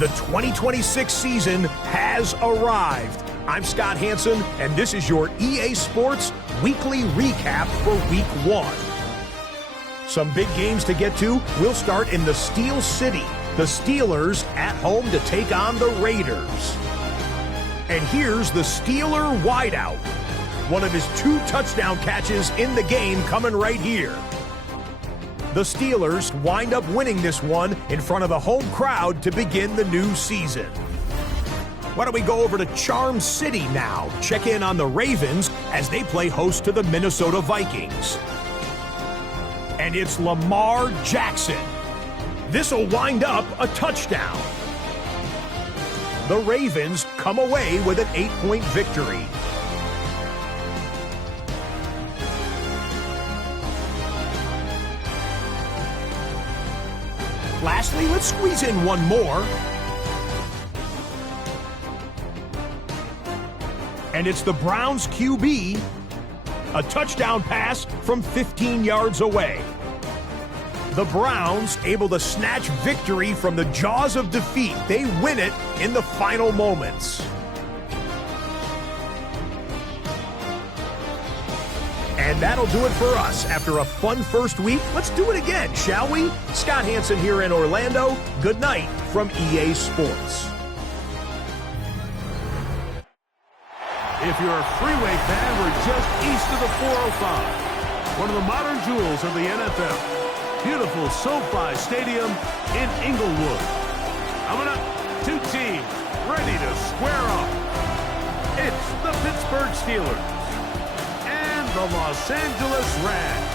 The 2026 season has arrived. I'm Scott Hansen, and this is your EA Sports Weekly Recap for Week 1. Some big games to get to. We'll start in the Steel City. The Steelers at home to take on the Raiders. And here's the Steeler wideout. One of his 2 touchdown catches in the game coming right here. The Steelers wind up winning this one in front of the home crowd to begin the new season. Why don't we go over to Charm City now, check in on the Ravens as they play host to the Minnesota Vikings. And it's Lamar Jackson. This'll wind up a touchdown. The Ravens come away with an 8-point victory. Lastly, let's squeeze in one more. And it's the Browns QB. A touchdown pass from 15 yards away. The Browns able to snatch victory from the jaws of defeat. They win it in the final moments. And that'll do it for us. After a fun first week, let's do it again, shall we? Scott Hansen here in Orlando. Good night from EA Sports. If you're a freeway fan, we're just east of the 405. One of the modern jewels of the NFL. Beautiful SoFi Stadium in Inglewood. Coming up, 2 teams ready to square off. It's the Pittsburgh Steelers and the Los Angeles Rams.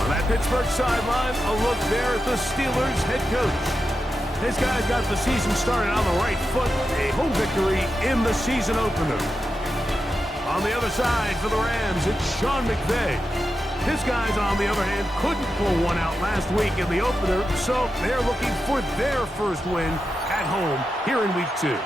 On that Pittsburgh sideline, a look there at the Steelers head coach. This guy's got the season started on the right foot. A home victory in the season opener. On the other side for the Rams, it's Sean McVay. His guys, on the other hand, couldn't pull one out last week in the opener, so they're looking for their first win at home here in Week 2.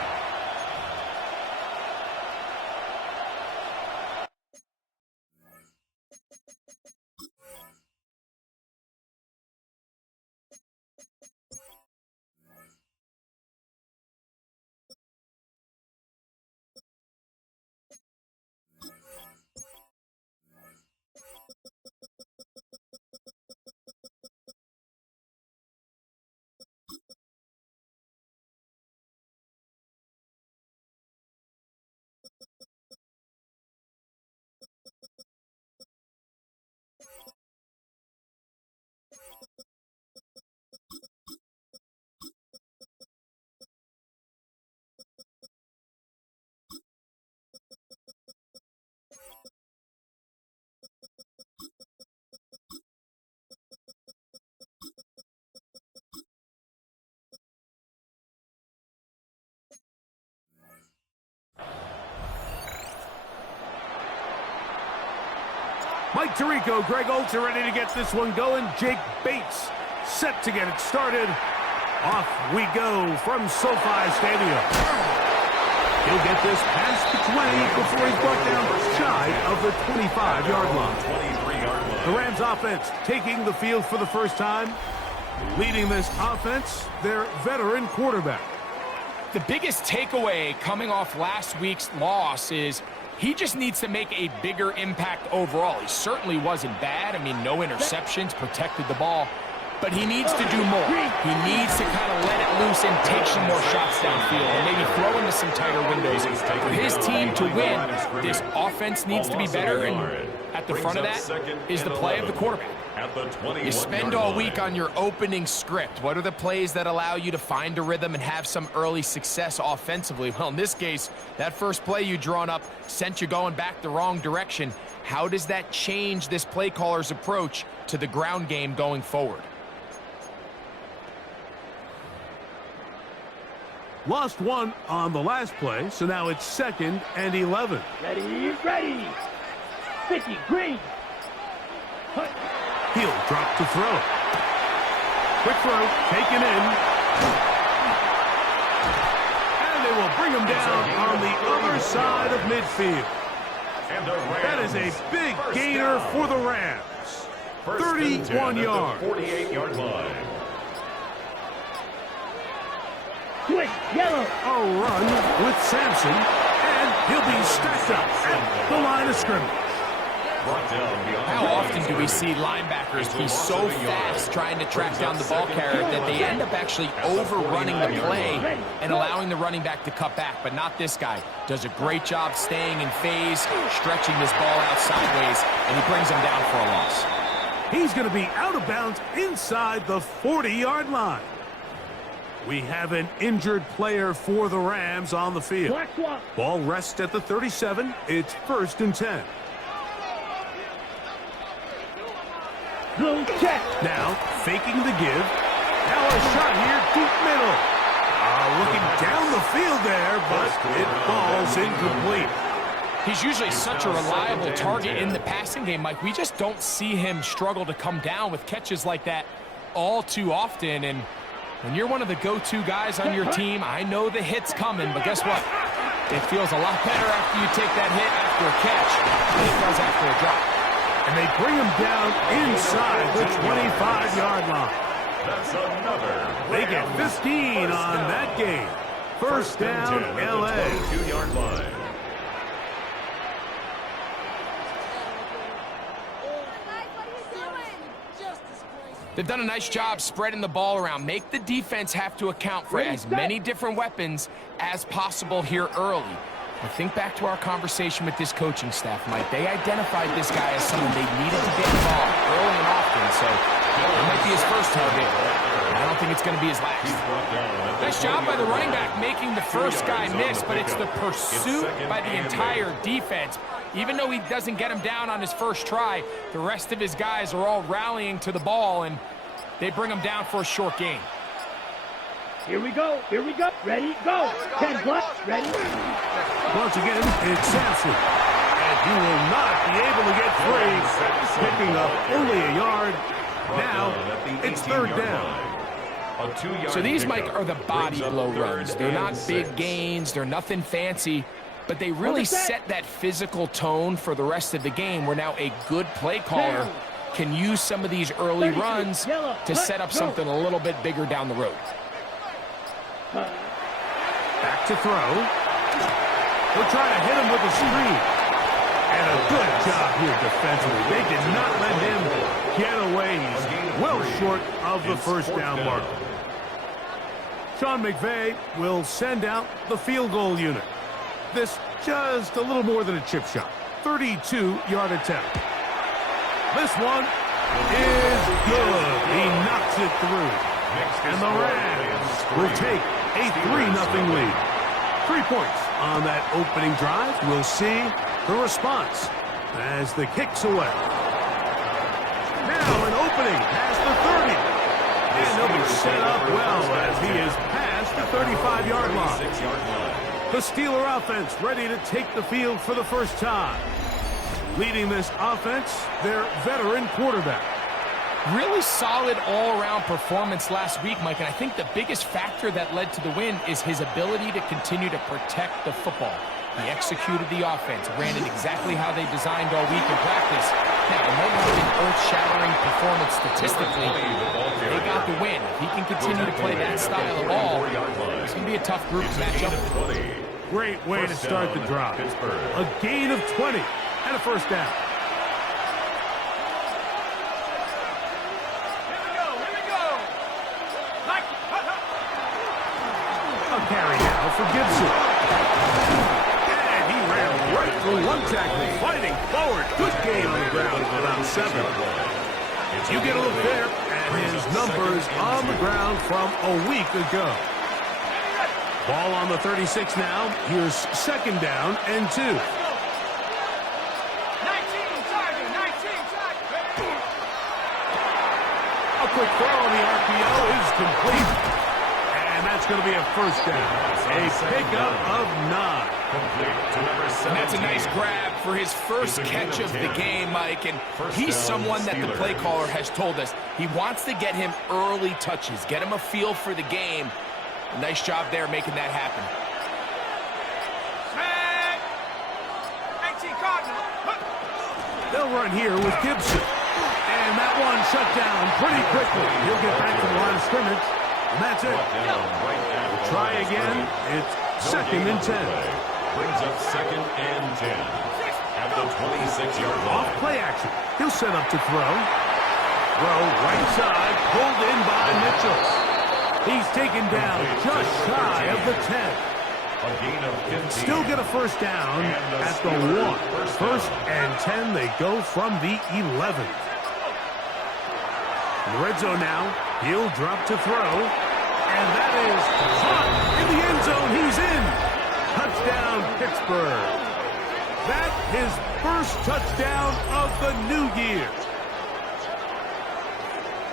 Mike Tirico, Greg Olds are ready to get this one going. Jake Bates set to get it started. Off we go from SoFi Stadium. He'll get this past the 20 before he's brought down shy of the 25-yard line. The Rams offense taking the field for the first time. Leading this offense, their veteran quarterback. The biggest takeaway coming off last week's loss is he just needs to make a bigger impact overall. He certainly wasn't bad. I mean, no interceptions, protected the ball. But he needs to do more. He needs to kind of let it loose and take some more shots downfield and maybe throw into some tighter windows. For his team to win, this offense needs to be better, and at the front of that is the play of the quarterback. You spend all week on your opening script. What are the plays that allow you to find a rhythm and have some early success offensively? Well, in this case, that first play you drawn up sent you going back the wrong direction. How does that change this play caller's approach to the ground game going forward? Lost one on the last play, so now it's 2nd and 11. Ready. 50, green. He'll drop to throw. Quick throw, taken in. And they will bring him down on the other side of midfield. That is a big gainer for the Rams. 31 yards. 48-yard line. Switch, yellow. A run with Sampson, and he'll be stacked up at the line of scrimmage. How often do we see linebackers be so fast trying to track down the ball carrier that they end up actually overrunning the play and allowing the running back to cut back? But not this guy. Does a great job staying in phase, stretching this ball out sideways, and he brings him down for a loss. He's going to be out of bounds inside the 40-yard line. We have an injured player for the Rams on the field. Ball rests at the 37. It's 1st and 10. Blue check. Now, faking the give. Now a shot here, deep middle. Looking down the field there, but it falls incomplete. He's usually such a reliable target in the passing game, Mike. We just don't see him struggle to come down with catches like that all too often. And when you're one of the go-to guys on your team, I know the hit's coming, but guess what? It feels a lot better after you take that hit after a catch than it does after a drop. And they bring him down inside the 25-yard line. That's another. They get 15 on that game. 1st down, L.A. 22-yard line. They've done a nice job spreading the ball around. Make the defense have to account for as many different weapons as possible here early. I think back to our conversation with this coaching staff, Mike. They identified this guy as someone they needed to get involved early and often, so it might be his first target. I don't think it's going to be his last. Nice job by the running back making the first guy miss, but it's the pursuit by the entire defense. Even though he doesn't get him down on his first try, the rest of his guys are all rallying to the ball, and they bring him down for a short gain. Here we go. Ready, go. 10 blocks, ready. Once again, it's Sampson. And he will not be able to get free, picking up only a yard. Now, it's 3rd down. So these, Mike, are the body blow runs. They're not big gains. They're nothing fancy. But they really set that physical tone for the rest of the game where now a good play caller can use some of these early runs to set up something a little bit bigger down the road. Back to throw. They'll try to hit him with a screen. And a good job here defensively. They did not let him get away. He's well short of the 1st down mark. Sean McVay will send out the field goal unit. This just a little more than a chip shot. 32-yard attempt. This one is good. He knocks it through. And the Rams will take a 3-0 lead. 3 points on that opening drive. We'll see the response as the kick's away. Now an opening past the 30. And they'll be set up well as he is past the 35-yard line. The Steeler offense ready to take the field for the first time. Leading this offense, their veteran quarterback. Really solid all-around performance last week, Mike, and I think the biggest factor that led to the win is his ability to continue to protect the football. He executed the offense, ran it exactly how they designed all week in practice. Now, it might not have been earth-shattering performance statistically. They got the win. If he can continue to play that style of ball, it's going to be a tough group to match up with. Great way to start the drive. A gain of 20 and a 1st down. Carry now for Gibson. And he ran right through one tackle, fighting forward. Good gain on the ground of about 7. You get a look there at his numbers on the ground from a week ago. Ball on the 36 now. Here's 2nd down and 2. 19, A quick throw on the RPO is complete. And that's going to be a 1st down. A pickup of 9. And that's a nice grab for his first catch of the game, Mike. And he's someone that the play caller has told us he wants to get him early touches, get him a feel for the game. A nice job there making that happen. They'll run here with Gibson. And that shut down pretty quickly. He'll get back to the line of scrimmage, and that's it. We'll try again. It's 2nd and 10. Brings up 2nd and 10. At the 26-yard line. Off play action. He'll set up to throw. Throw right side, pulled in by Mitchell. He's taken down just shy of the 10. A gain of 15. Still get a first down at the 1. 1st and 10, they go from the 11. In the red zone now, he'll drop to throw. And that is caught in the end zone. He's in. Touchdown, Pittsburgh. That his first touchdown of the new year.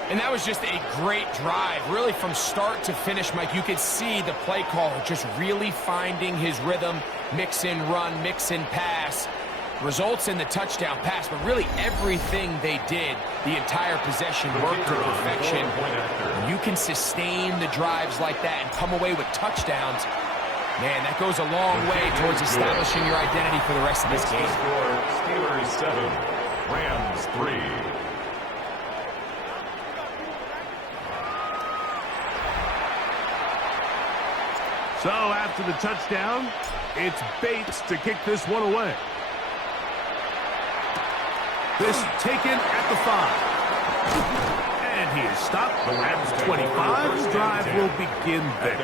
And that was just a great drive, really from start to finish, Mike. You could see the play caller just really finding his rhythm, mix in run, mix in pass. Results in the touchdown pass, but really everything they did, the entire possession worked to perfection. You can sustain the drives like that and come away with touchdowns. Man, that goes a long way towards establishing your identity for the rest of this game. Steelers 7, Rams 3. So after the touchdown, it's Bates to kick this one away. This taken at the 5. And he is stopped at 25. The drive will begin there.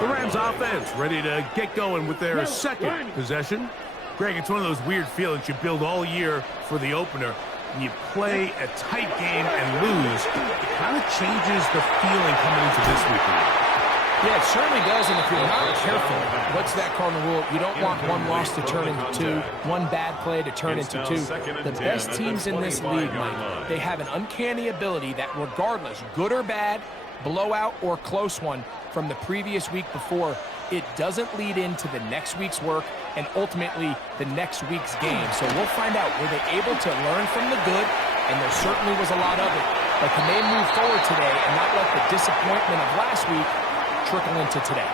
The Rams offense ready to get going with their second possession. Greg, it's one of those weird feelings you build all year for the opener. And you play a tight game and lose. It kind of changes the feeling coming into this weekend. Yeah, it certainly does, and if you're not careful, what's that cardinal rule? You don't want one loss to turn into 2, one bad play to turn into 2. The best teams in this league, Mike, they have an uncanny ability that regardless, good or bad, blowout or close one from the previous week before, it doesn't lead into the next week's work and ultimately the next week's game. So we'll find out, were they able to learn from the good? And there certainly was a lot of it. But can they move forward today and not let the disappointment of last week trickle into today?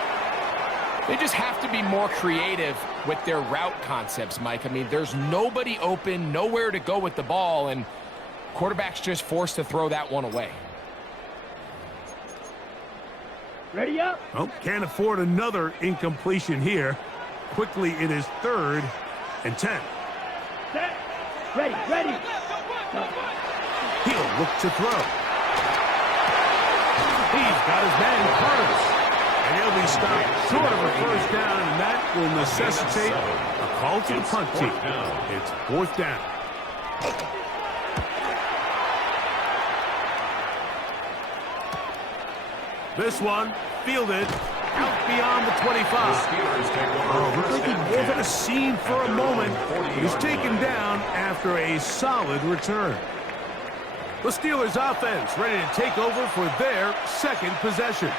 They just have to be more creative with their route concepts, Mike. I mean, there's nobody open, nowhere to go with the ball, and quarterback's just forced to throw that one away. Ready up. Well, can't afford another incompletion here. Quickly, it is 3rd and 10. Set. Ready. He'll look to throw. He's got his man, Curtis. And he'll be stopped short of a first down, and that will necessitate a call to the punt team. It's 4th down. This one fielded out beyond the 25. Looks like he was at a seam for a moment. He's taken down after a solid return. The Steelers offense ready to take over for their second possession.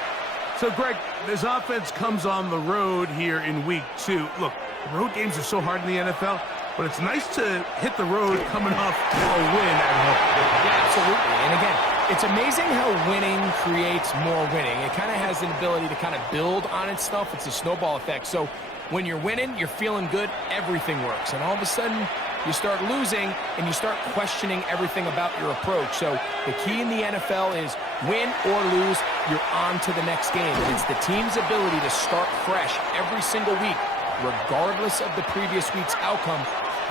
So, Greg, this offense comes on the road here in week 2. Look, road games are so hard in the NFL, but it's nice to hit the road coming off a win at home. Yeah, absolutely. And again, it's amazing how winning creates more winning. It kind of has an ability to kind of build on its stuff. It's a snowball effect. So when you're winning, you're feeling good, everything works. And all of a sudden, you start losing, and you start questioning everything about your approach. So the key in the NFL is win or lose, you're on to the next game. And it's the team's ability to start fresh every single week, regardless of the previous week's outcome.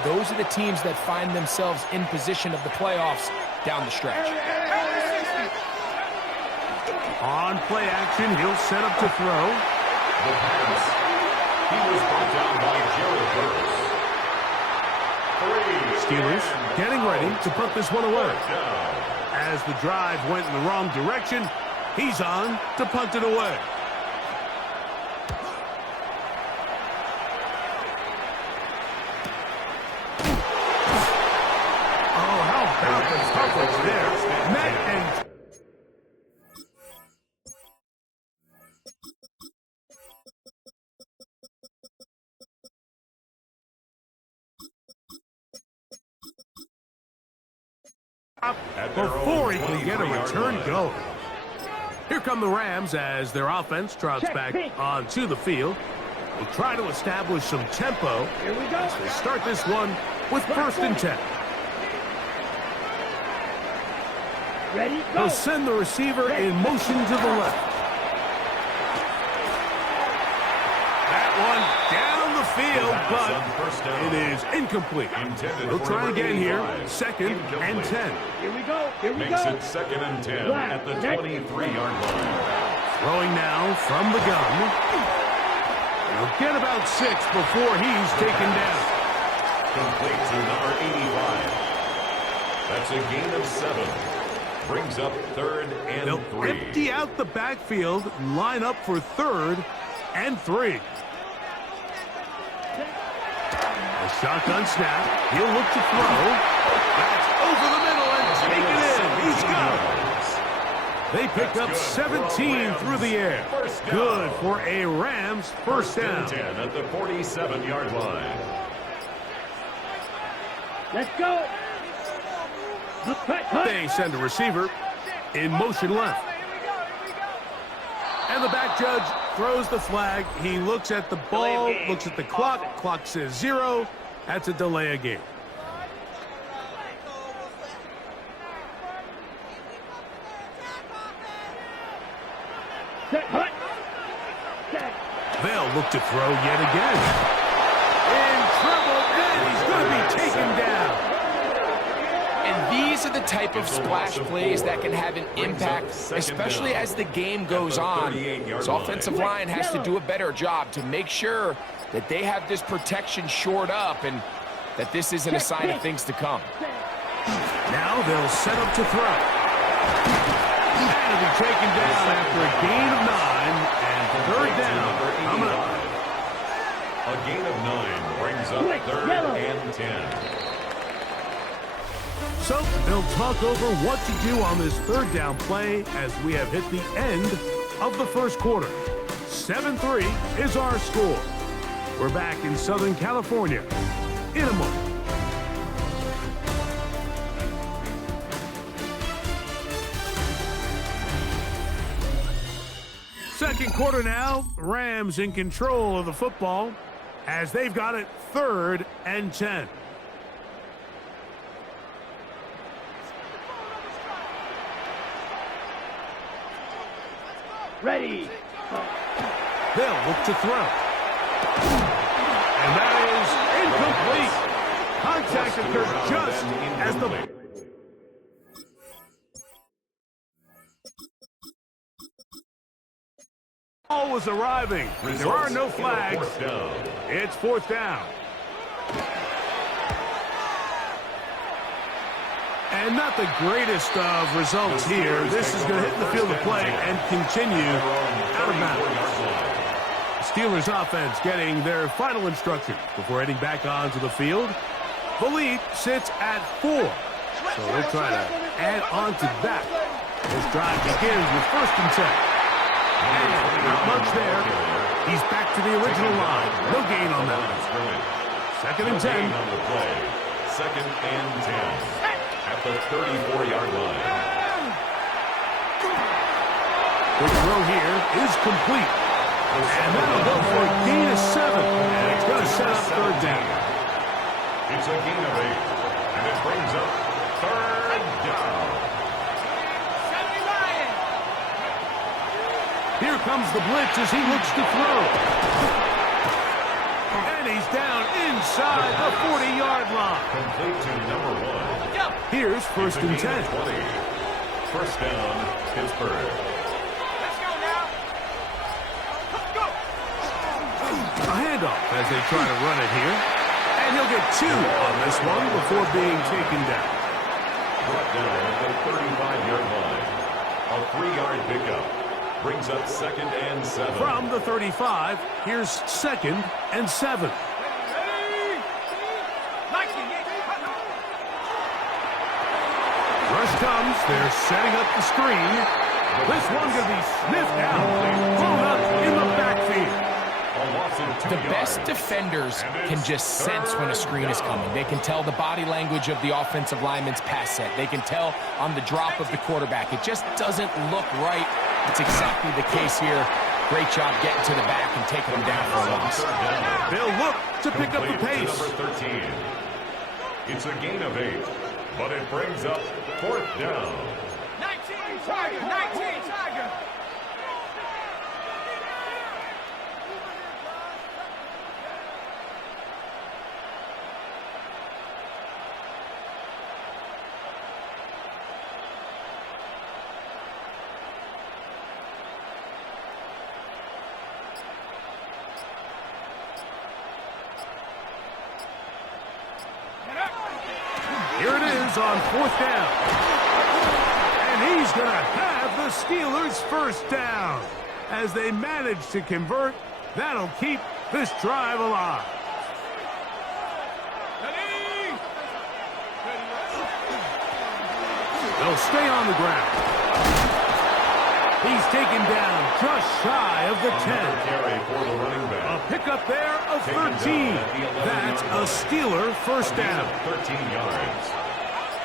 Those are the teams that find themselves in position of the playoffs down the stretch. On play action, he'll set up to throw. The pass. He was brought down by Jared Burris. Steelers getting ready to put this one away. As the drive went in the wrong direction, he's on to punt it away. Oh, how about the coverage there? Met and before he can get a return going. Here come the Rams as their offense trots back onto the field. Will try to establish some tempo. Here we go. As they start this one with 1st and 10. Ready, go. He'll send the receiver in motion to the left. That one down the field, but it is incomplete. We'll try again here. 2nd and 10. Here we go. Here we Makes go. it 2nd and 10 at the 23-yard line. Throwing now from the gun. He'll get about 6 before he's taken down. Complete to number 85. That's a gain of 7. Brings up 3rd and They'll 3. empty out the backfield, line up for 3rd and 3. A shotgun snap. He'll look to throw. That's over the middle and take it in. He's got it. They pick up 17 through the air. Good for a Rams first down. 10 at the 47-yard line. Let's go. They send a receiver in motion left. And the back judge throws the flag. He looks at the ball, looks at the clock. Clock says 0. That's a delay of game. They'll look to throw yet again. In trouble, and he's going to be taken down. And these are the type of splash plays that can have an impact, especially as the game goes on. This offensive line has to do a better job to make sure that they have this protection shored up and that this isn't a sign of things to come. Now they'll set up to throw. And he'll be taken down after a gain of 9 and 3rd down. Coming up. A gain of 9 brings up 3rd and 10. So they'll talk over what to do on this 3rd down play as we have hit the end of the first quarter. 7-3 is our score. We're back in Southern California in a moment. Second quarter now, Rams in control of the football as they've got it 3rd and 10. Ready. They'll look to throw. And that is incomplete. Contact occurred just as the ball was arriving. There are no flags. It's 4th down. And not the greatest of results here. This is going to hit the field of play and continue out of bounds. Steelers offense getting their final instruction before heading back onto the field. The lead sits at 4. So they'll try to add on to that. This drive begins with 1st and 10. And not much there. He's back to the original line. No gain on that. 2nd and 10. 2nd and 10. At the 34-yard line. The throw here is complete. And that'll go for a gain of 7. And it's going to set up 3rd down. It's a gain of 8. And it brings up 3rd down. Here comes the blitz as he looks to throw. And he's down inside the 40-yard line. Complete to number 1. Here's 1st and 10. 1st down, Pittsburgh. Let's go now. Let's go. A handoff as they try to run it here. And he'll get 2 on this one before being taken down. Brought down at the 35-yard line. A 3-yard pickup. Brings up 2nd and 7. From the 35, here's 2nd and 7. Rush comes. They're setting up the screen. This one's going to be sniffed out. Thrown up in the backfield. The best defenders can just sense when a screen is coming. They can tell the body language of the offensive lineman's pass set. They can tell on the drop of the quarterback. It just doesn't look right. It's exactly the case here. Great job getting to the back and taking them down for a loss. They'll look to pick up the pace. Number 13. It's a gain of 8, but it brings up 4th down. Here it is on 4th down. And he's going to have the Steelers' first down. As they manage to convert, that'll keep this drive alive. They'll stay on the ground. He's taken down just shy of the 10. Carry for the running back. A pickup there of 13. That's a Steeler first down. 13 yards.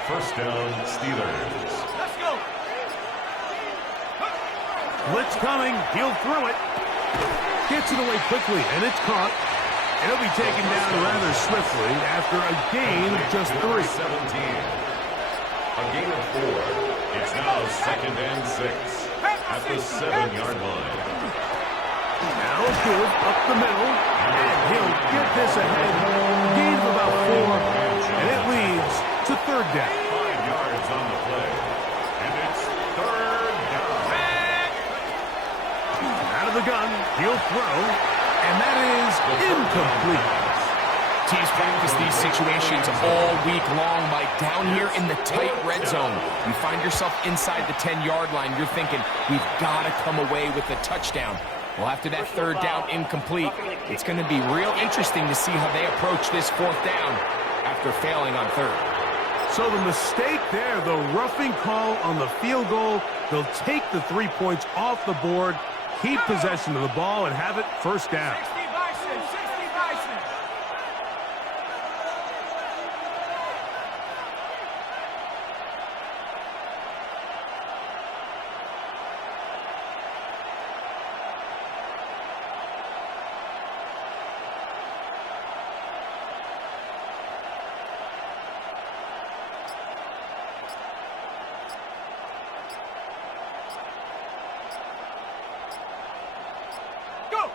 First down, Steelers. Let's go. Blitz coming. He'll throw it. Gets it away quickly, and it's caught. It'll be taken down rather swiftly after a gain of just 3. 17. A gain of 4. It's now 2nd and 6. At the 7-yard line. Now a give up the middle, and he'll get this ahead. Gain of about 4, and it leads to 3rd down. 5 yards on the play, and it's 3rd down. Out of the gun, he'll throw, and that is incomplete. Teams practice these situations all week long, Mike. Down here in the tight red zone, you find yourself inside the 10-yard line. You're thinking, we've got to come away with a touchdown. Well, after that 3rd down incomplete, it's going to be real interesting to see how they approach this 4th down after failing on 3rd. So the mistake there, the roughing call on the field goal, they'll take the 3 points off the board, keep possession of the ball, and have it first down.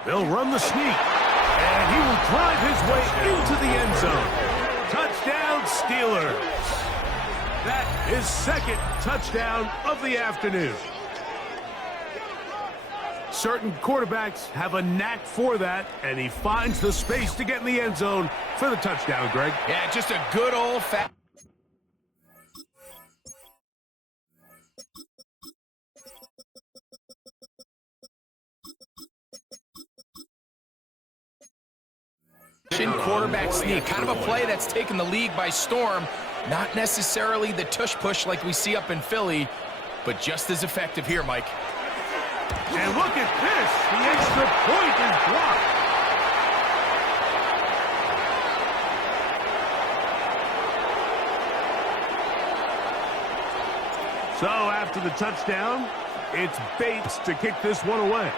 They'll run the sneak, and he will drive his way into the end zone. Touchdown, Steelers. That is 2nd touchdown of the afternoon. Certain quarterbacks have a knack for that, and he finds the space to get in the end zone for the touchdown, Greg. Yeah, just a good old-fashioned... quarterback sneak, kind of a play that's taken the league by storm. Not necessarily the tush-push like we see up in Philly, but just as effective here, Mike. And look at this. The extra point is blocked. So after the touchdown, it's Bates to kick this one away.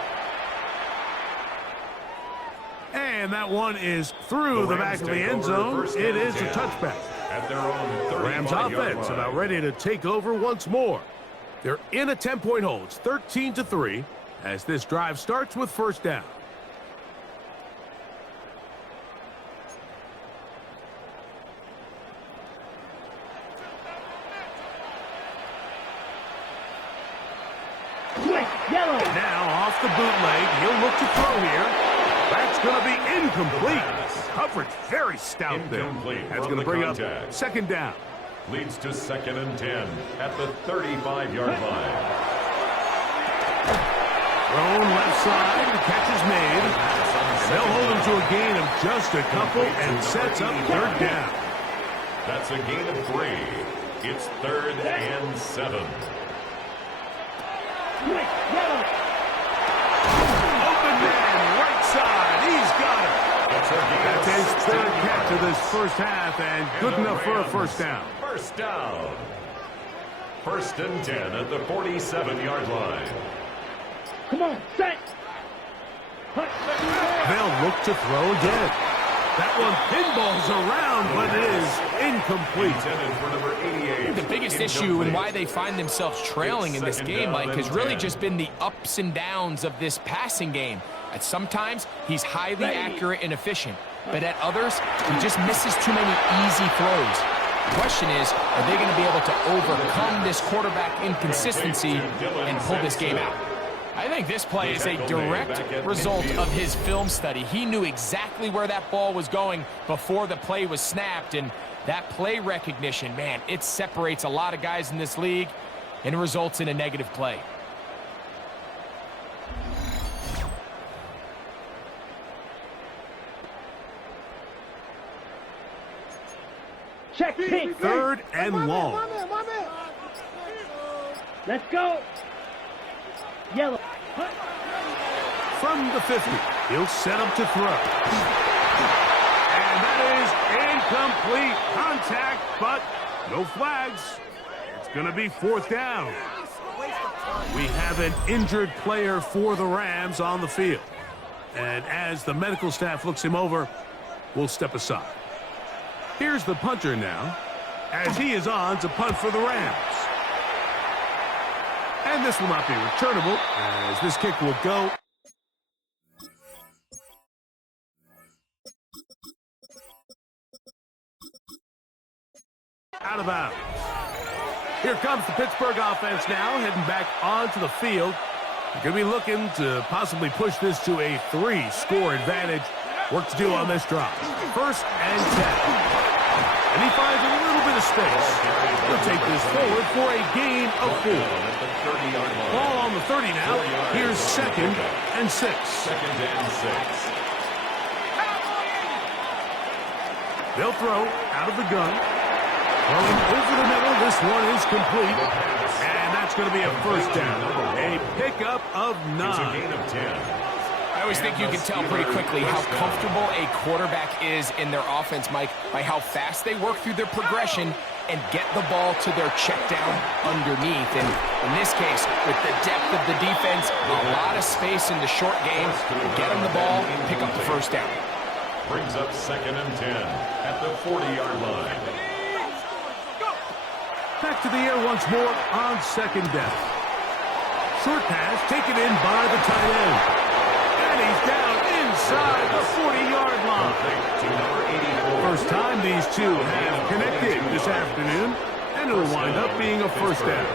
And that one is through the back of the end zone. It is a touchback. At their own Rams offense about ready to take over once more. They're in a 10-point hole. It's 13-3 as this drive starts with first down. Yellow. Now off the bootleg, he'll look to throw here. That's going to be incomplete. Coverage very stout there. That's going to bring up 2nd down. Leads to 2nd and 10 at the 35-yard line. Thrown left side, the catch is made. And they'll hold him to a gain of just a couple and sets up 3rd down. That's a gain of 3. It's 3rd and 7. Yellow. Open man, right side. He's got it. That's his 3rd catch of this first half, and good enough for a first down. First down. 1st and 10 at the 47-yard line. Come on, set. They'll look to throw again. That one pinballs around, but it is incomplete. Intended for number 88. The biggest issue and why they find themselves trailing in this game, Mike, has really just been the ups and downs of this passing game. At sometimes, he's highly accurate and efficient, but at others, he just misses too many easy throws. The question is, are they going to be able to overcome this quarterback inconsistency and pull this game out? I think this play is a direct result of his film study. He knew exactly where that ball was going before the play was snapped, and that play recognition, man, it separates a lot of guys in this league and results in a negative play. Check pink. Third and long. Let's go. Yellow. From the 50, he'll set up to throw. And that is incomplete contact, but no flags. It's going to be 4th down. We have an injured player for the Rams on the field. And as the medical staff looks him over, we'll step aside. Here's the punter now, as he is on to punt for the Rams. And this will not be returnable, as this kick will go. Out of bounds. Here comes the Pittsburgh offense now, heading back onto the field. They're going to be looking to possibly push this to a 3-score advantage. Work to do on this drive. 1st and 10. And he finds a little bit of space. He'll take this forward for a gain of 4. Ball on the 30 now. Here's 2nd and 6. 2nd and 6. They'll throw out of the gun. Throwing over the middle. This one is complete. And that's going to be a 1st down. A pickup of 9. It's a gain of 10. I always think you can tell pretty quickly how comfortable a quarterback is in their offense, Mike, by how fast they work through their progression and get the ball to their check down underneath. And in this case, with the depth of the defense, a lot of space in the short game, get them the ball, pick up the 1st down. Brings up 2nd and 10 at the 40-yard line. Back to the air once more on 2nd down. Short pass taken in by the tight end. And he's down inside the 40-yard line. First time these two have connected this afternoon, and it'll wind up being a 1st down.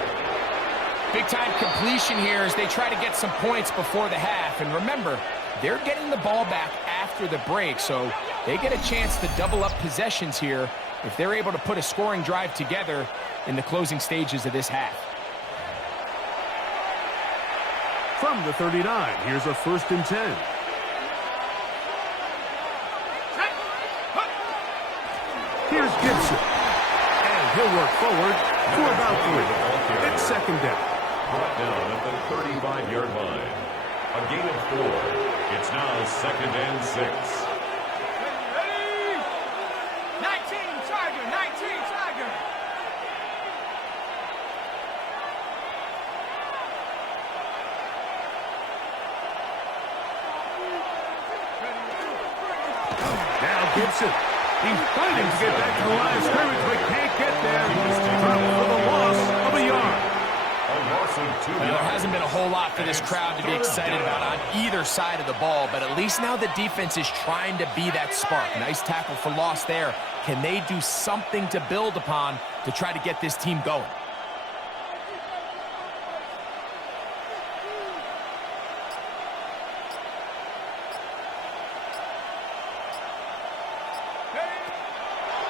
Big-time completion here as they try to get some points before the half. And remember, they're getting the ball back after the break, so they get a chance to double up possessions here if they're able to put a scoring drive together in the closing stages of this half. From the 39, here's a 1st and 10. Here's Gibson. And he'll work forward for about 3. It's 2nd down. Brought down at the 35-yard line. A gain of 4. It's now 2nd and 6. 19, Tiger! Now Gibson. He's fighting to get back to the line of scrimmage, but can't get there. For the loss of a yard. There hasn't been a whole lot for this crowd to be excited about on either side of the ball, but at least now the defense is trying to be that spark. Nice tackle for loss there. Can they do something to build upon to try to get this team going?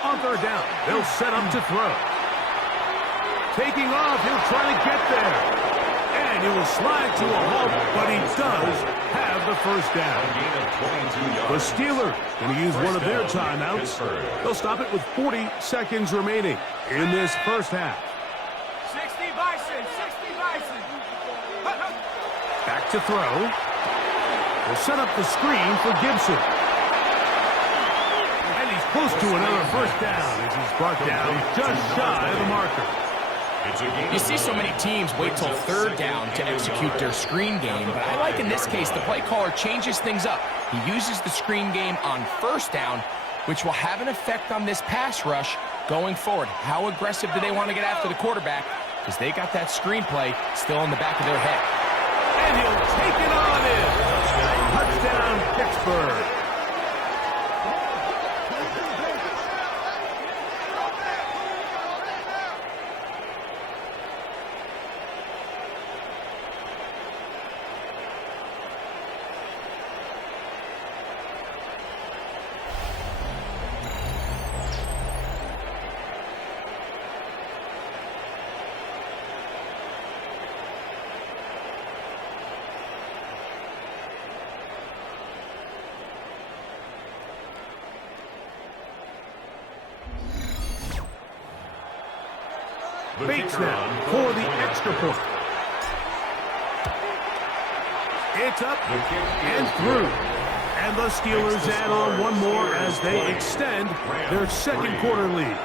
On 3rd down, they'll set up to throw. Taking off, he'll try to get there. And he will slide to a halt, but he does have the 1st down. The Steelers going to use one of their timeouts. They'll stop it with 40 seconds remaining in this 1st half. 60 Bison! Back to throw. They'll set up the screen for Gibson. Close to another 1st down as he's brought down just shy of the marker. You see so many teams wait till 3rd down to execute their screen game, but I like in this case the play caller changes things up. He uses the screen game on 1st down which will have an effect on this pass rush going forward. How aggressive do they want to get after the quarterback? Because they got that screenplay still in the back of their head. And he'll take it on in. Touchdown, Pittsburgh. Bates now for the extra point. It's up and through. And the Steelers add on one more as they extend their second quarter lead.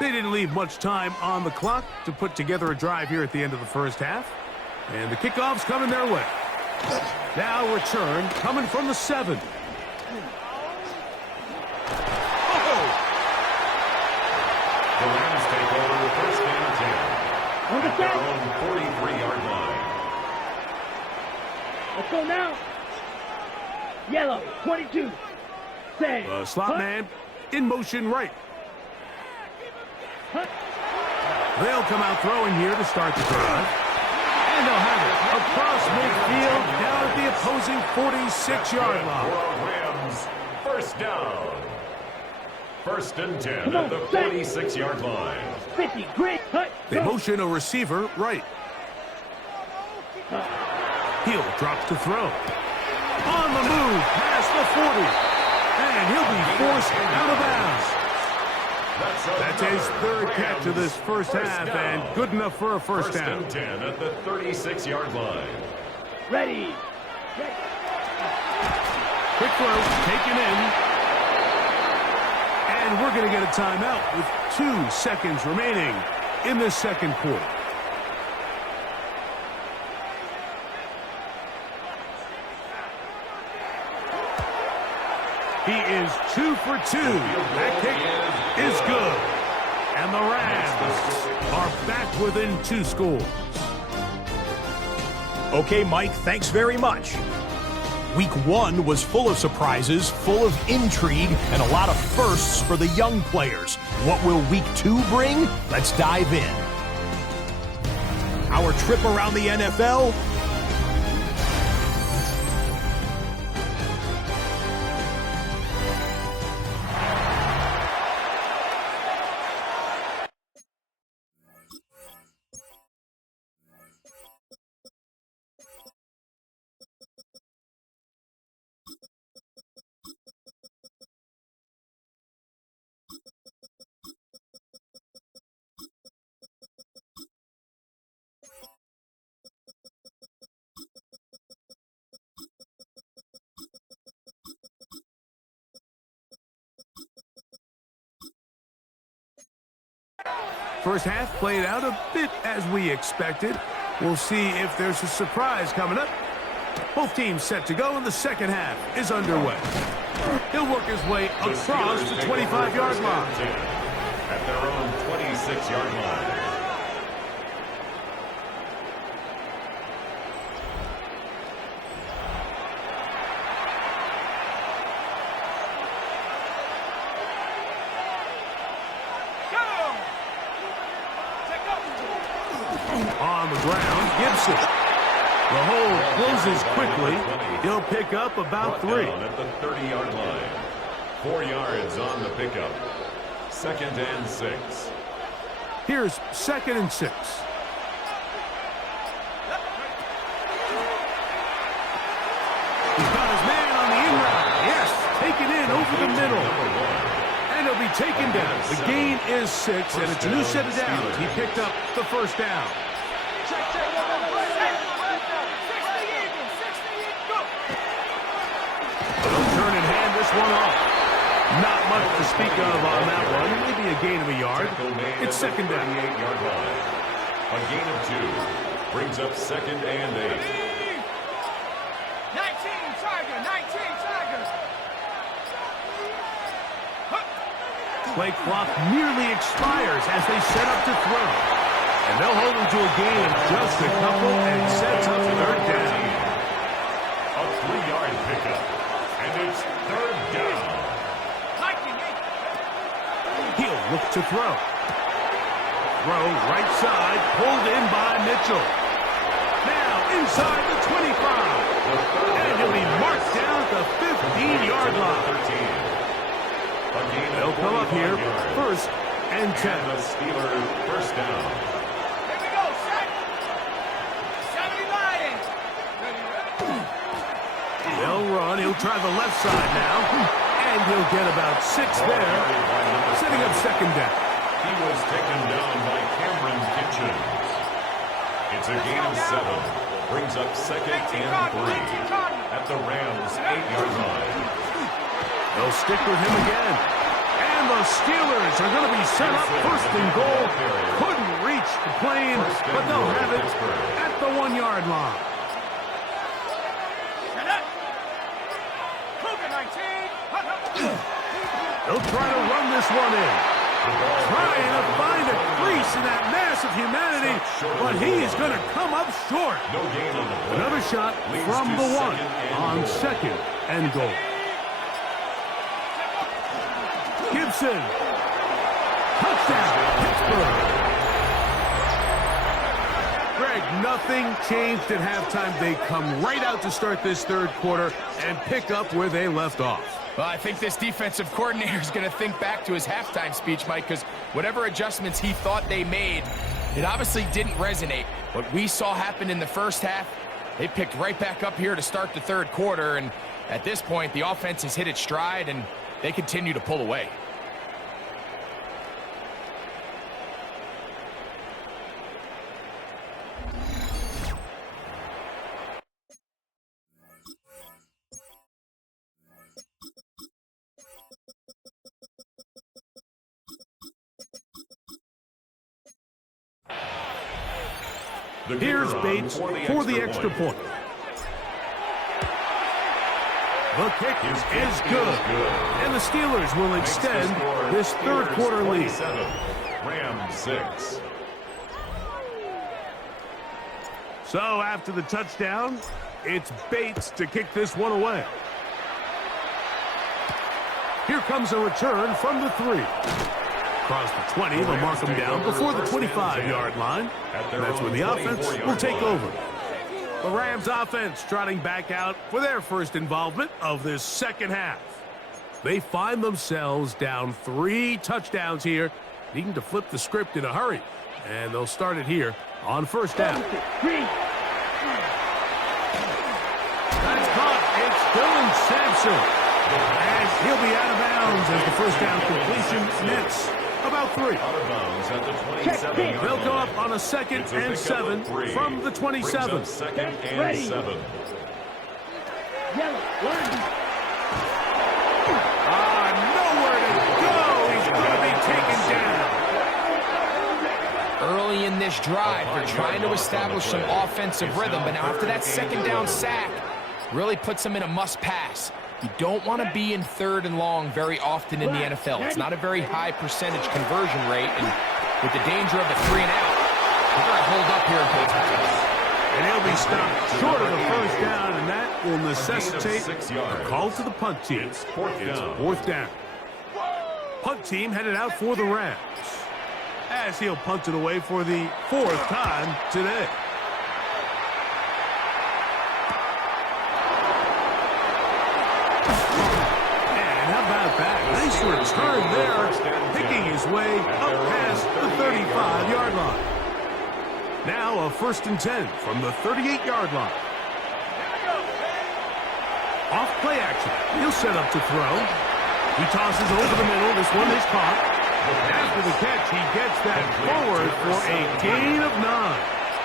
They didn't leave much time on the clock to put together a drive here at the end of the first half. And the kickoff's coming their way. Now return coming from the 7. The Rams take over first and 10 at their own 43-yard line. Let's go now. Yellow, 22. Say. The slot man in motion right. They'll come out throwing here to start the drive. And they'll have it across midfield down at the opposing 46-yard line. Rams, first down. First and 10 at the 46-yard line. 50, great cut. They motion a receiver right. He'll drop to throw. On the move, past the 40. And he'll be forced out of bounds. That's his third catch of this first half, and good enough for a first down. First and 10 at the 36-yard line. Ready. Quick throw, taken in. And we're going to get a timeout with 2 seconds remaining in the second quarter. He is 2 for 2. That kick is good. And the Rams are back within 2 scores. Okay, Mike, thanks very much. Week 1 was full of surprises, full of intrigue, and a lot of firsts for the young players. What will Week 2 bring? Let's dive in. Our trip around the NFL. First half played out a bit as we expected. We'll see if there's a surprise coming up. Both teams set to go, and the second half is underway. He'll work his way across the 25-yard line. At their own 26-yard line. On the ground, Gibson. The hole closes quickly. He'll pick up about 3. At the 30-yard line. 4 yards on the pickup. Second and 6. Here's second and 6. He's got his man on the in route. Yes, taken in over the middle. And he'll be taken down. The gain is 6, and it's a new set of downs. He picked up the first down. They'll turn and hand this one off. Not much to speak of on that one. Maybe a gain of a yard. It's second down. 38-yard line. A gain of 2 brings up second and 8. Play clock nearly expires as they set up to throw. And they'll hold them to a gain of just a couple and sets up third down. A 3-yard pickup. And it's third down. He'll look to throw. Throw right side, pulled in by Mitchell. Now inside the 25. And he'll be marked down at the 15-yard line. They'll come up here, first and 10. And the Steelers first down. Here we go, set. 79. They'll run. He'll try the left side now. And he'll get about 6 there. Setting up second down. He was taken down by Cameron Kitchens. It's a gain of 7. Brings up second and 3 at the Rams' 8-yard line. They'll stick with him again. And the Steelers are going to be set up first and goal. Couldn't reach the plane, but they'll have it at the 1-yard line. They'll try to run this one in. Trying to find a crease in that mass of humanity, but he is going to come up short. No gain on the play. Another shot from the 1 on second and goal. Gibson. Touchdown, Pittsburgh. Greg, nothing changed at halftime. They come right out to start this third quarter and pick up where they left off. Well, I think this defensive coordinator is going to think back to his halftime speech, Mike, because whatever adjustments he thought they made, it obviously didn't resonate. What we saw happen in the first half, they picked right back up here to start the third quarter, and at this point, the offense has hit its stride, and they continue to pull away. Here's Bates for the extra point. The kick is good. And the Steelers will extend this third quarter lead. Rams 6. So after the touchdown, it's Bates to kick this one away. Here comes a return from the 3. Across the 20, they'll mark them down before the 25-yard line. And that's where the offense will take over. The Rams offense trotting back out for their first involvement of this second half. They find themselves down 3 touchdowns here, needing to flip the script in a hurry. And they'll start it here on first down. That's caught. It's Dylan Sampson. And he'll be out of bounds as the first down completion nets about 3. Out of bounds at the 27. They'll go up on a second and 7 from the 27. Second and 7. Nowhere to go. He's going to be taken down. Early in this drive, they're trying to establish some offensive rhythm, but now after that second down sack, really puts them in a must-pass. You don't want to be in third and long very often in the NFL. It's not a very high percentage conversion rate, and with the danger of the 3 and out, they're going to hold up here in Pittsburgh. And he'll be stopped short of the first down, and that will necessitate a call to the punt team. It's fourth down. Punt team headed out for the Rams, as he'll punt it away for the 4th time today. Nice return there, picking his way up past the 35-yard line. Now a 1st and 10 from the 38-yard line. Off play action. He'll set up to throw. He tosses over the middle. This one is caught. After the catch, he gets that forward for a gain of 9.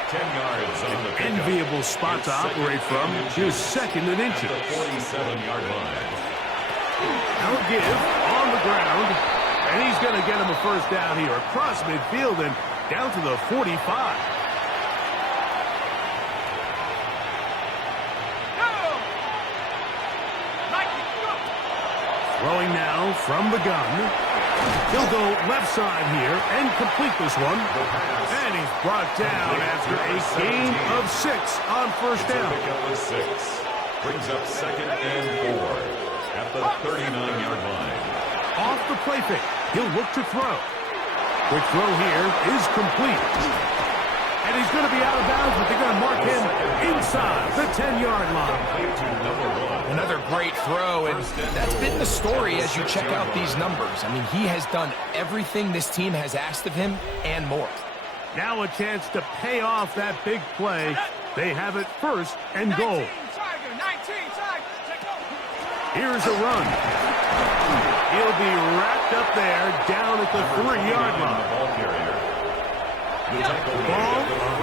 10 yards on the pickup. Enviable spot to operate from. Just second and inches. The 47-yard line. Now give on the ground, and he's going to get him a first down here across midfield and down to the 45. Throwing now from the gun. He'll go left side here and complete this one. And he's brought down after a gain of 6 on first down. Pickup of 6. Brings up second and 4 at the 39-yard line. Off the play fake. He'll look to throw. Quick throw here is complete. And he's going to be out of bounds, but they're going to mark him inside the 10-yard line. Another great throw, and that's been the story as you check out these numbers. I mean, he has done everything this team has asked of him and more. Now a chance to pay off that big play. They have it first and goal. Here's a run. He'll be wrapped up there down at the 3-yard line. Ball a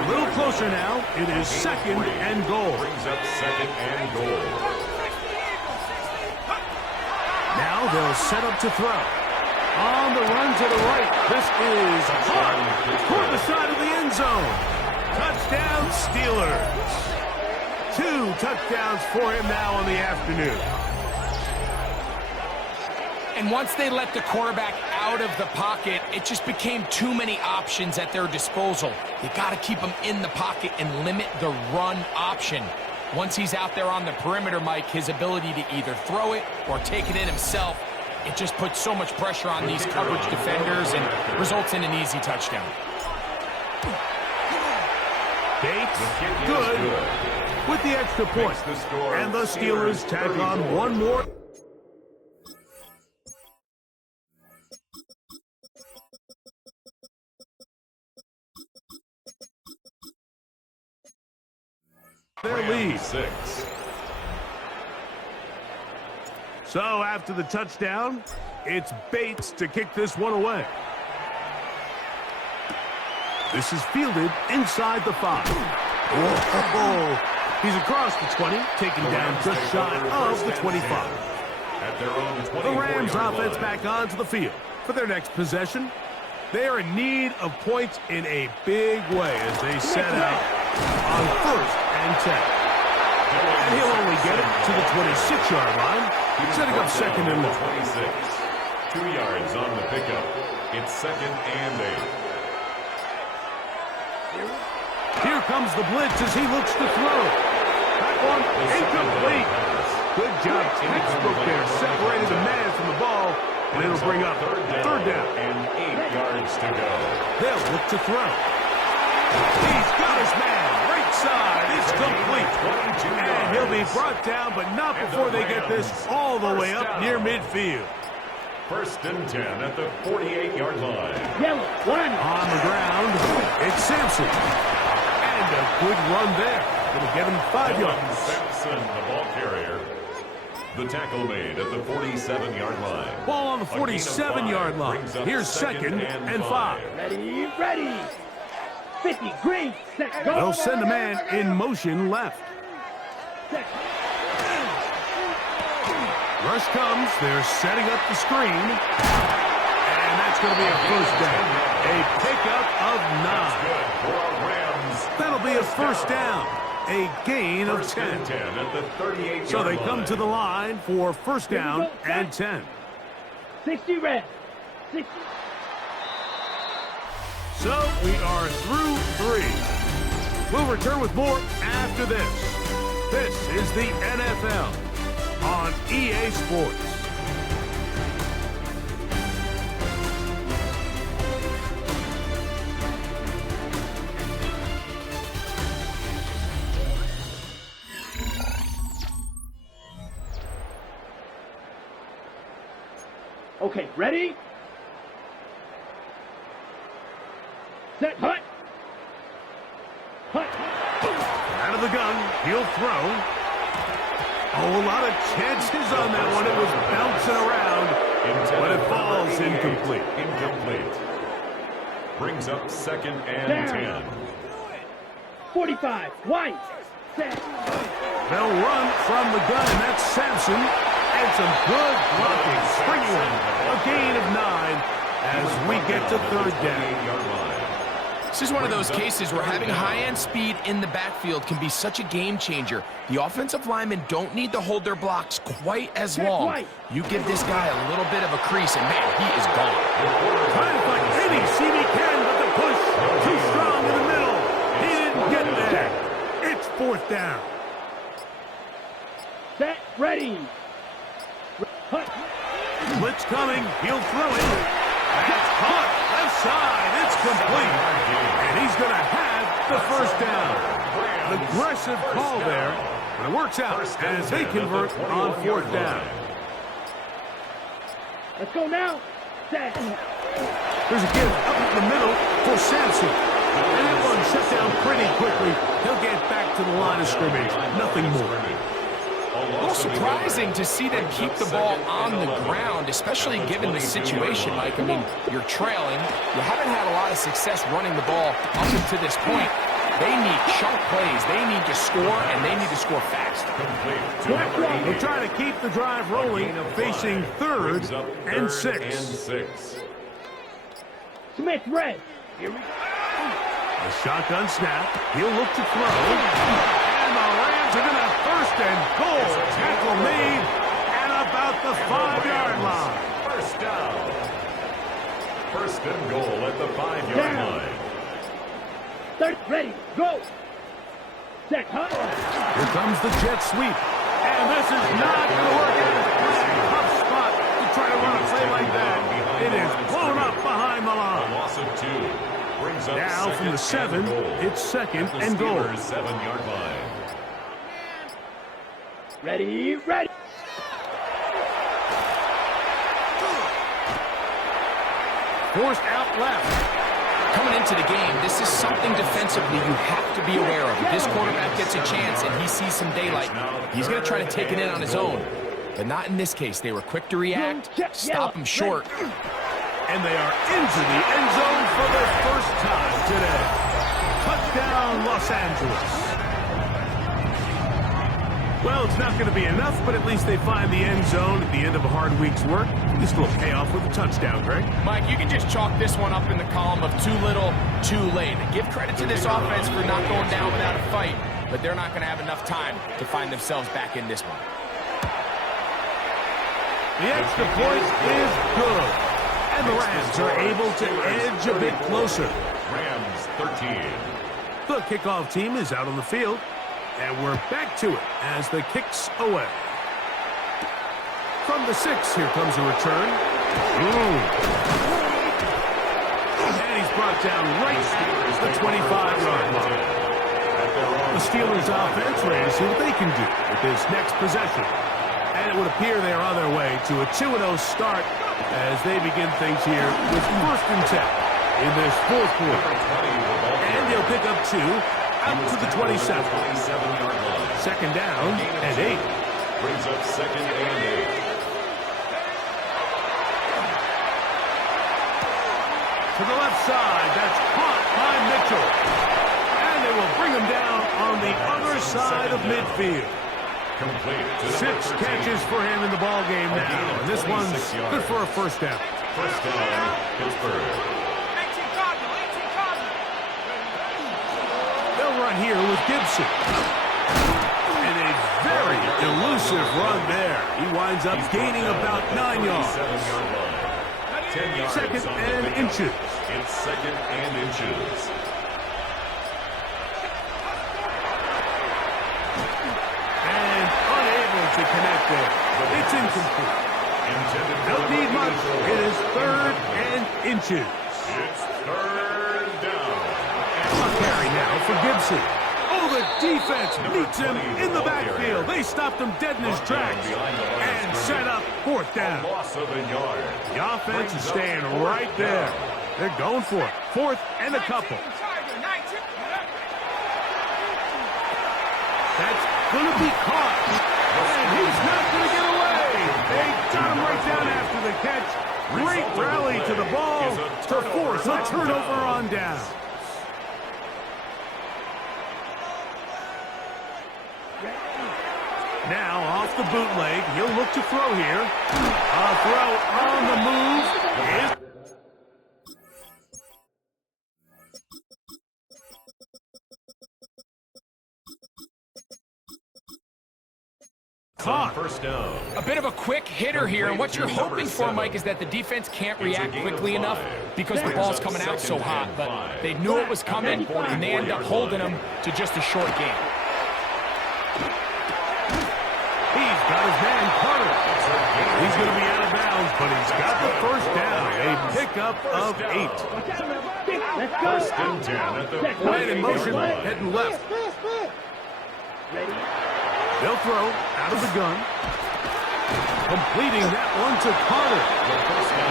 little closer now. It is second and goal. Brings up second and goal. Now they'll set up to throw. On the run to the right. This is caught toward the side of the end zone. Touchdown, Steelers. 2 touchdowns for him now on the afternoon. And once they let the quarterback out of the pocket, it just became too many options at their disposal. You got to keep him in the pocket and limit the run option. Once he's out there on the perimeter, Mike, his ability to either throw it or take it in himself, it just puts so much pressure on these coverage defenders and results in an easy touchdown. Bates, good with the extra point. And the Steelers tack on one more. Their lead. 6. So after the touchdown, it's Bates to kick this one away. This is fielded inside the 5. Whoa. He's across the 20, taken down just shy of the 25. At their own 24-yard The Rams offense line. back onto the field for their next possession. They are in need of points in a big way as they set out on first and 10. And he'll only get it to the 26-yard line, setting up second and long. 26. 2 yards on the pickup. It's second and 8. Here comes the blitz as he looks to throw. That one incomplete. Good job, textbook there. Separated the man from the ball, and it'll bring up third down. And 8 yards to go. They'll look to throw. He's got his man. Right side. It's complete. And he'll be brought down, but not before they get this all the way up near midfield. First and 10 at the 48-yard line. Yellow, 1. On the ground, it's Sampson. And a good run there. It'll get him 5 yards. Sampson, the ball carrier. The tackle made at the 47-yard line. Ball on the 47-yard line. Here's second and 5. Ready. 50, green, set, go. They'll send a man in motion left. Set. Rush comes. They're setting up the screen. And that's going to be a first down. A pickup of 9. Good for our Rams. That'll be a first down. A gain of First 10. and 10 at the 38-yard So they line. come to the line for first down and 10. 60 red. 60. So we are through 3. We'll return with more after this. This is the NFL on EA Sports. Okay, ready? Set, hut. Hut. Out of the gun, he'll throw. Oh, a lot of chances on that one. It was bouncing around, but it falls incomplete. Incomplete. Brings up second and Down. 10. 45, white. Set. They'll run from the gun, and that's Sampson. And some good blocking. Bringing in a gain of 9 as we get to third down. 38-yard line. This is one of those cases where having high-end speed in the backfield can be such a game changer. The offensive linemen don't need to hold their blocks quite as long. You give this guy a little bit of a crease, and man, he is gone. down. Set, ready. Hut. Blitz coming. He'll throw it. That's caught. Left side. It's complete. And he's going to have the first down. Aggressive call there, but it works out as they convert on fourth down. Let's go now. Set. There's a give up in the middle for Sampson. And that one shut down pretty quickly. He'll get back to the line of scrimmage. Nothing more. A little surprising to see them keep the ball on the ground, especially given the situation, Mike. I mean, you're trailing. You haven't had a lot of success running the ball up until this point. They need chunk plays. They need to score, and they need to score fast. They'll try to keep the drive rolling, facing 3rd and 6. Smith, red. Here we go. A shotgun snap. He'll look to throw. And the Rams are going to first and goal. Tackle made at about the 5-yard line. First down. First and goal at the 5-yard line. Third, ready, go. Set, hut. Here comes the jet sweep. And this is not going to work out. Tough spot to try to run a play like that. It is blown up behind the line. A loss of 2. Brings up Now from the 7, it's second and goal. 7-yard line. Ready, ready. Forced out left. Coming into the game, this is something defensively you have to be aware of. If this quarterback gets a chance and he sees some daylight, he's going to try to take it in on his own. But not in this case. They were quick to react, stop him short. And they are into the end zone for their first time today. Touchdown, Los Angeles. Well, it's not going to be enough, but at least they find the end zone at the end of a hard week's work. This will pay off with a touchdown, Greg. Mike, you can just chalk this one up in the column of too little, too late. Give credit to this offense for not going down without a fight, but they're not going to have enough time to find themselves back in this one. The extra point is good. And the Rams are able to edge a bit closer. Rams 13. The kickoff team is out on the field. And we're back to it as the kick's away. From the 6, here comes a return. And he's brought down right at the 25-yard line. The Steelers offense ready to see what they can do with this next possession. And it would appear they're on their way to a 2-0 start as they begin things here with 1st and 10 in this 4th quarter. And they'll pick up 2 out to the 27. 27-yard line. Second down and 8. Brings up 2nd and 8. To the left side, that's caught by Mitchell. And they will bring him down on the other side of midfield. Complete to 6 catches for him in the ball game now. And this one's good for a first down. First down, Pittsburgh. 18 Cardinal, 18 Cardinal. They'll run here with Gibson. And a very elusive run there. He winds up gaining about 9 yards. 7-yard line. 10 yards. Second and inches. It's 2nd and inches. And unable to connect there. It's incomplete. Don't need much. It is 3rd and inches. It's 3rd down. A carry now for Gibson. Oh, the defense meets him in the backfield. They stopped him dead in his tracks and set up 4th down. Loss of a yard. The offense is staying right there. They're going for it. 4th and a couple. That's going to be caught. And he's not going to get away. They got him right down after the catch. Great rally to the ball to force a turnover on down. Now off the bootleg, he'll look to throw here. A throw on the move is caught. First down. A bit of a quick hitter here, and what you're hoping for, Mike, is that the defense can't react quickly enough because the ball's coming out so hot, but they knew it was coming, and they end up holding them to just a short game. He's got his man Carter. He's going to be out of bounds, but he's got the first down. A pickup of 8. Let's go. First and 10 at the Man in motion, 48-yard line. heading left. Ready? They'll throw out of the gun. Completing that one to Carter.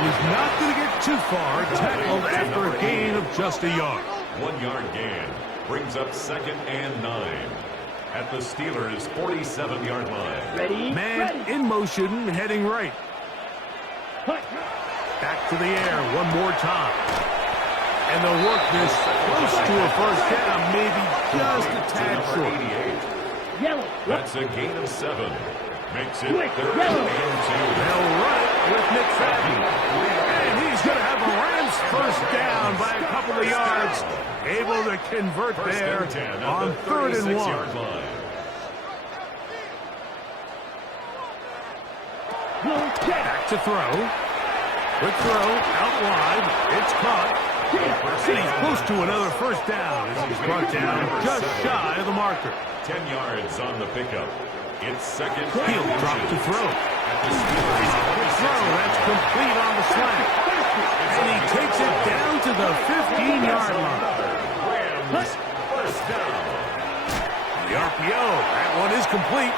He's not going to get too far. Tackled after a gain of just a yard. 1 yard gain brings up second and 9 at the Steelers' 47-yard line. Ready? Man Ready. in motion, heading right. Cut. Back to the air one more time. And they'll work this close to a first down, maybe just a tad short. 88. Yellow. That's a gain of 7. Makes it Quick, third yellow. and 2. They'll run it with Nick Fabi. And he's going to have the Rams first down by a couple of yards. Able to convert First there and 10 at on the 3rd and 1. 36-yard line. Back to throw. Quick throw out wide. It's caught. And he's close to another first down as he's brought down just shy of the marker. 10 yards on the pickup. It's second. He'll drop to throw. At the Steelers' Quick throw. That's complete on the slant. And he takes it down to the 15-yard line. Rams first down. The RPO. That one is complete.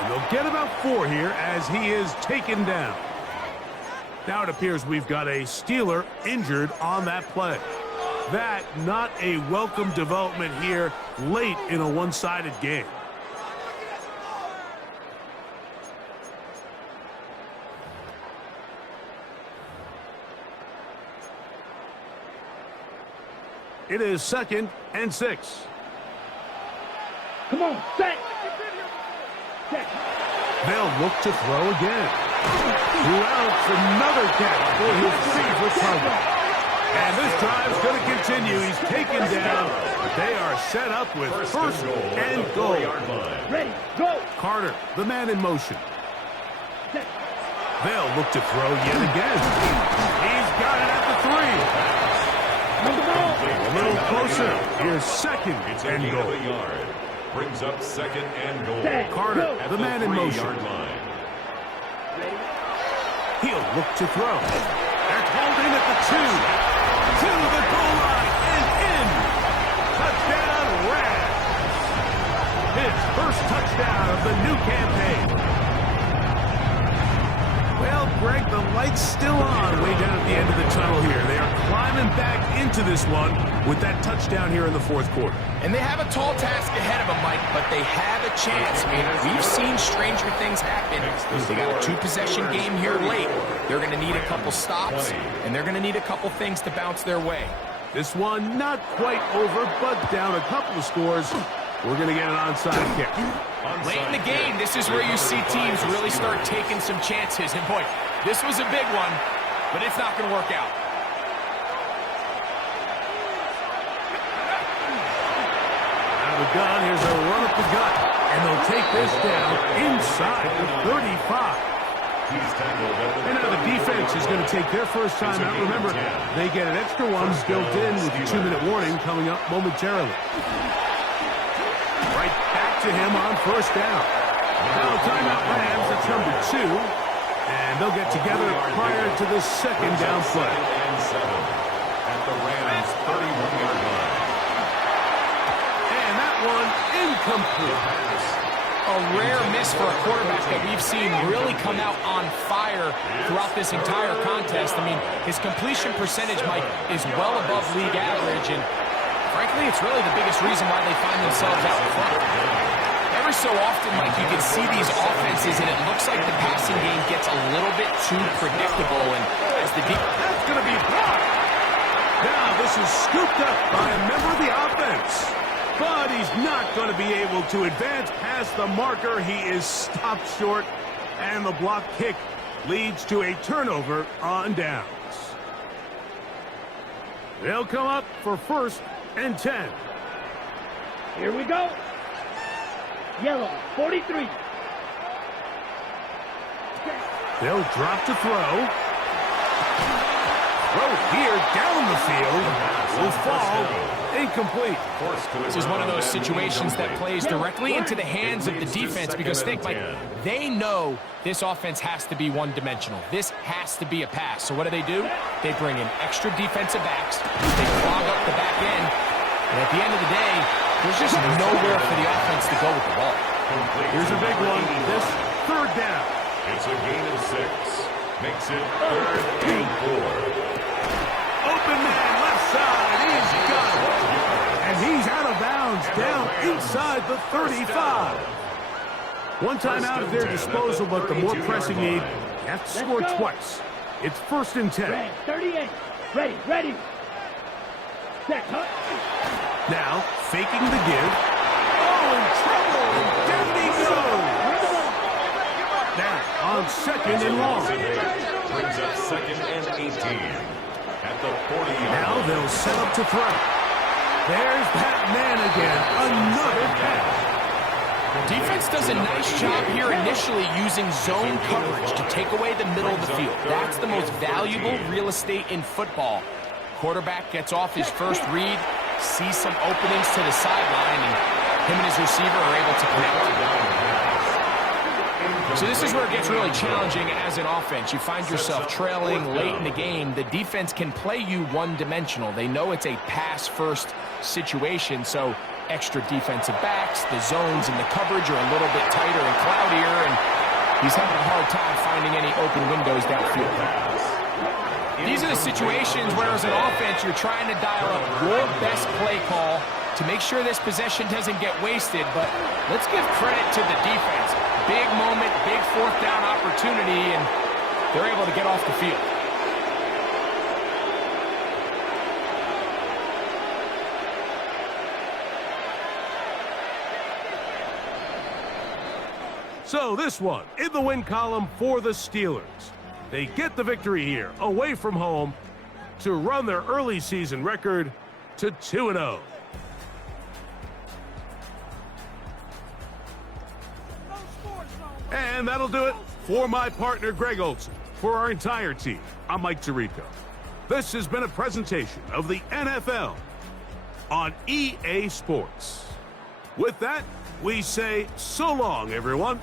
And they'll get about 4 here as he is taken down. Now it appears we've got a Steeler injured on that play. That not a welcome development here late in a one-sided game. It is 2nd and 6. Come on, set. Set. They'll look to throw again. Throughout another catch for his favorite target. And this drive's going to continue. He's taken down. They are set up with first and goal. Ready, go. Carter, the man in motion. Set. They'll look to throw yet again. He's got it at the 3. Move the ball. A little closer. Here's 2nd It's a and gain goal. of a yard. Brings up second and goal. Set. Carter, At the man in motion. 3-yard line. Ready. He'll look to throw. They're called in at the 2. To the goal line and in. Touchdown, Rams. His first touchdown of the new campaign. Well, Greg, the light's still on way down at the end of the tunnel here. They are climbing back into this one with that touchdown here in the 4th quarter. And they have a tall task ahead of them, Mike, but they have a chance. I mean, we've seen stranger things happen. They got a 2-possession game here late. They're going to need a couple stops, and they're going to need a couple things to bounce their way. This one not quite over, but down a couple of scores. We're going to get an onside kick. Late in the game, this is where you see teams really start taking some chances. And boy, this was a big one, but it's not going to work out. Out of the gun, here's a run up the gut. And they'll take this down inside the 35. He's tackled at the And now the defense is going to take their first time out. Remember, they get an extra one built in with a 2-minute warning coming up momentarily. Right back to him on first down. Now timeout Rams, that's number 2. And they'll get together prior to the 2nd down play. and 7 at the Rams' 31-yard line. And that one incomplete. A rare miss for a quarterback that we've seen really come out on fire throughout this entire contest. I mean, his completion percentage, Mike, is well above league average, and frankly, it's really the biggest reason why they find themselves out front. Every so often, Mike, you can see these offenses, and it looks like the passing game gets a little bit too predictable, and as the That's going to be blocked. Now this is scooped up by a member of the offense. But he's not going to be able to advance past the marker. He is stopped short, and the block kick leads to a turnover on downs. They'll come up for 1st and 10. Here we go. Yellow, 43. They'll drop to throw. Throw here down the field. Will fall. Incomplete. This is one of those situations that plays directly into the hands of the defense because think, like, they know this offense has to be one-dimensional. This has to be a pass. So what do? They bring in extra defensive backs. They clog up the back end. And at the end of the day, there's just nowhere for the offense to go with the ball. Here's a big one. This third down. It's a gain of 6. Makes it 3rd and 4. Open man, left side. He's got it. And he's out of bounds, down inside the 35. One time out at their disposal, but the more pressing need, you have to score twice. It's 1st and 10. Red, 38. Ready. Set, huh? Now, faking the give. Oh, in trouble. Down he goes. Now, on 2nd and long. Brings up 2nd and 18. At the 40-yard. Now they'll set up to throw. There's that man again. Another pass. Defense does a nice job here initially using zone coverage to take away the middle of the field. That's the most valuable real estate in football. Quarterback gets off his first read, sees some openings to the sideline, and him and his receiver are able to connect. So this is where it gets really challenging as an offense. You find yourself trailing late in the game. The defense can play you one-dimensional. They know it's a pass-first situation, so extra defensive backs, the zones and the coverage are a little bit tighter and cloudier, and he's having a hard time finding any open windows downfield. These are the situations where, as an offense, you're trying to dial up your best play call to make sure this possession doesn't get wasted, but let's give credit to the defense. Big moment, big 4th down opportunity, and they're able to get off the field. So this one in the win column for the Steelers. They get the victory here away from home to run their early season record to 2-0. And that'll do it for my partner, Greg Olson. For our entire team, I'm Mike Tirico. This has been a presentation of the NFL on EA Sports. With that, we say so long, everyone.